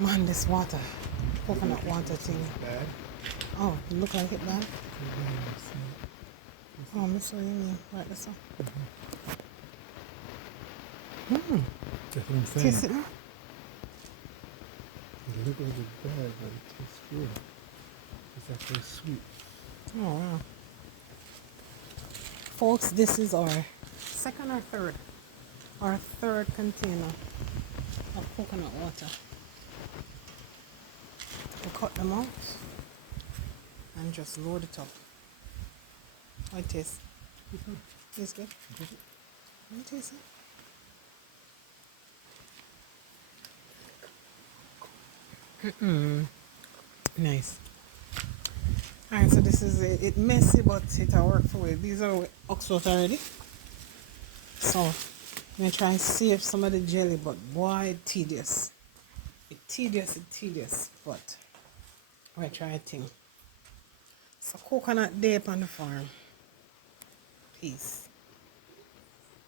Man, this water. Coconut water It's thing. bad. Oh, it look like it bad? Yes, Oh, Miss what you mean. Right, this one. that's what I'm saying. Taste it now? It looks like it's bad, but it tastes good. It's actually sweet. Oh, wow. Folks, this is our second or third? Our third container of coconut water. We cut them out and just load it up. How it tastes? Tastes good? Let me taste it. Nice. Alright, so this is it. It's messy, but it'll work for it. These are oxford already. So, I'm going to try and save some of the jelly, but boy, it's tedious. It's tedious, but I'm going to try a thing. So, coconut day on the farm. Peace.